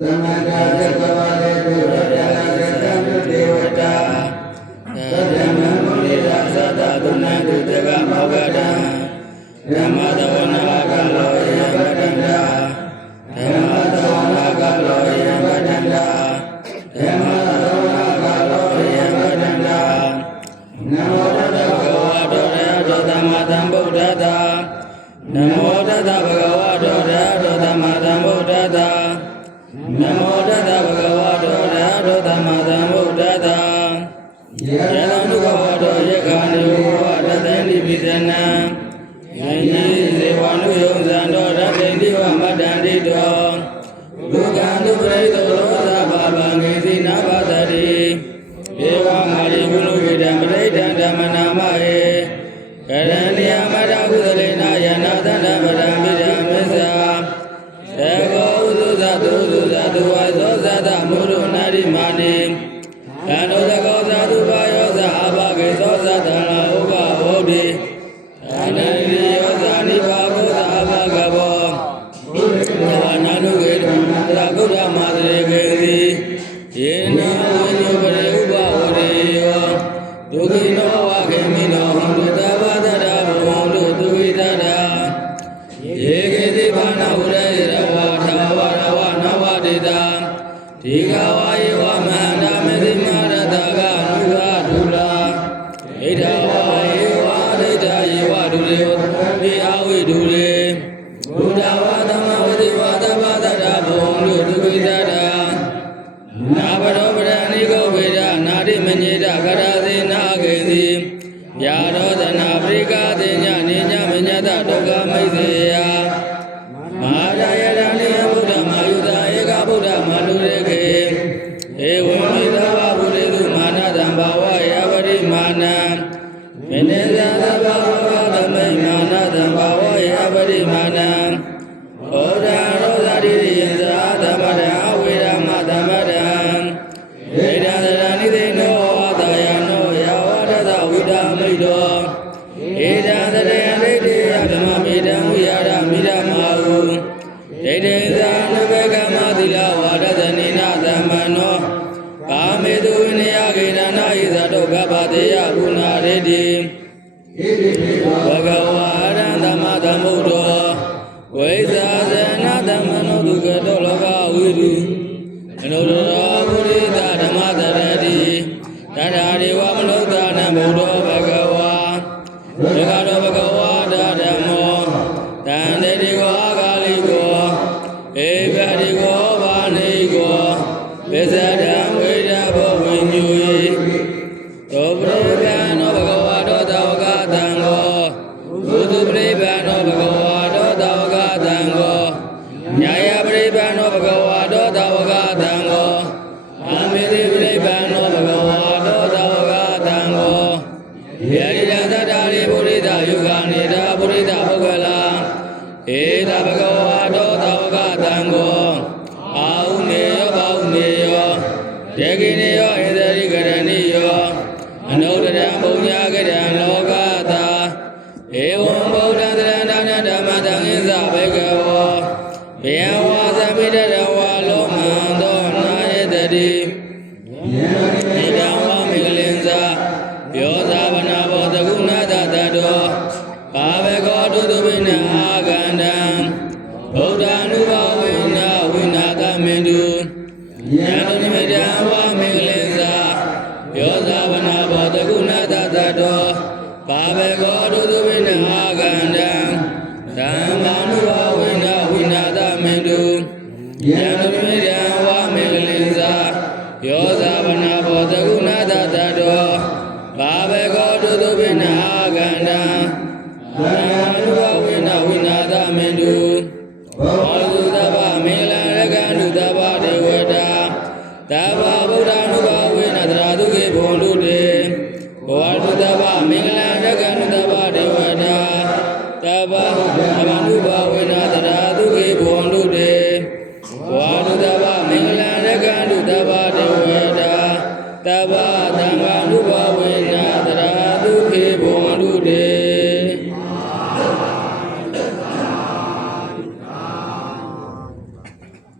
သမန္တာသကဝါလေတုရတနာသတံဒေဝတာသတ္တမံမုနိရာသတ္တသုဏံတုတကမောဂတံဓမ္မသဝနာကလောယံပတန္တာဓမ္မသဝနာကလောယံပတန္တာဓမ္မသဝနာကလောယံပတန္တာနမောတတဗုဒ္ဓဝါဒောရဟတောသမ္မာသမ္ဗုဒ္ဓတ္တနမောတတဗုဒ္ဓဝါဒောရဟတောသမ္မာသမ္ဗုဒ္ဓတ္တနမောတတဗုဒ္ဓဝါဒောရဟတောသမ္မာသမ္ဗုဒ္ဓတ္တယေတံဒုက္ခဝါဒောယေခာနိဝါဒတံဒီပိသနံယန္တိဇေဝနုယုံဇံတော်ရတ္တိဝမတ္တန္တိတောဒုက္ခံဒုပရိသောသောသဘာဝံဂိသိနာဘသတိဧဝမာရိကုဏုကိတံပရိဒံဓမ္မနာမဟေကရဏိယမတ္တကုသလေနာယနာသတ္တပရံပိရမစ္ဆာသေကောဥသုဇတုသုဇတုဝါသောဇတမုရုနာရိမာနိသန္တောသကောဇာတုပါယောဇအာဘဂေသောဇတံလာဥပဟောတိအနန္တိယောဇာနိဘာဂောဇအာဘဂဘောဘဝနာနုကေတံသာဗုဒ္ဓမာသရေကေတိယေနဝိညုပရိဥပဝရေယောဒုက္ခိနောဝခေမိနောဟံတုတဝါဒရာဘဝံတုဒုက္ခိတရာယေကေတိဘာနာဝရယေရဝါထာဝရဝနဝတိတာဒီဃဝါယေဝမန္တမေတိမာရတကနုဃဒုလာဣဒဝါယေဝဒိဋ္ဌယေဝဒုရေဒီအဝိဒုရေဘုဒ္ဓဝါသမဝတိဝါသဘာဒရာဘဝံတုဒုက္ခိတရာနာဘရောပရဏိကောဝေဒနာတိမညေတကရာစေနာကေစီယာရောဒနာပရိကာတိညနိညမညတဒုက္ခမိတ်စေယမဟာရယရဏိယဗုဒ္ဓမာယုတာဧကဗုဒ္ဓမာနုရေကေဧဝံမိသဝဗုဒိတုမာနတံဘာဝယပရိမာဏံမေနေဇာသဘာဝသမိမာနတံဘာဝယပရိမာဏံဩဒါရောဇာတိယံဇာသမတံအဝေရမသမတံဧဒံသရဏိသိနောဝါဒယနောယဝရတဝိဒာမိတောဧဒံသရယံဒိဋ္ဌိယဓမ္မမေတံဝိရဒမိဓမ္မာဟုဒိဋ္ဌိဇာနဘေကမသီလဝါဒသနိနာသမ္မနောကာမေတုဝိနယဂိဏနာဣဇတောကပ္ပတေယဘုနာရေတိဘဂဝါရံသမ္မာသမ္ဗုဒ္ဓောဝိဇာဇနာသမ္မနောဒုက္ခတောလောကဝိရုအနုတ္တရပုရိသဓမ္မသရတိတထာဒေဝမနုဿာနံဗုဒ္ဓောဘဂဝါဧကတောဘဂဝါဓမ္မောတန္တေတိကောအာဂါလိကောဧကတိကောဘာနိကောဝိဇာဓမ္ဝေဒဘောဝိညုယိသောပရိပန္နောဘဂဝါတောသဝကသံဃောဘုသူပရိပန္နောဘဂဝါတောသဝကသံဃောညာယပရိပန္နောဘဂဝါတောသဝကသံဃောအာမေတိပရိပန္နောဘဂဝါတောသဝကသံဃောယေရိယသတ္တာရိပုရိသယုဂာနိတာပုရိသပုဂ္ဂလာဧတဘဂဝါတောသဝကသံဃောအာဟုနေယောဘာဟုနေယောဒေကိနေယောဣသရိကရဏိယောအနုတ္တရံဘုံညာကရံလောကတာဧဝံဗုဒ္ဓံသရဏံဓမ္မတံဣဇဘေကဝောဘေယဝါသမိတရဝါလောမံသောနာယတတိဣဒံဝါမိကလင်္ဇာယောဇာဗနာဘောတကုဏတတတောဘာဘေကောတုတုပိနအာဂန္တံဗုဒ္ဓ ानु ဘာဝိနာဝိနာသမေတုယန္တုနိမိတံဝါမိကလင်္ဇာယောဇာဗနာဘောတကုဏတတတောဘာဘေကောတုတုပိနအာဂန္တံသမ္မာနုဘာဝိနာဝိနာသမေတုယန္တု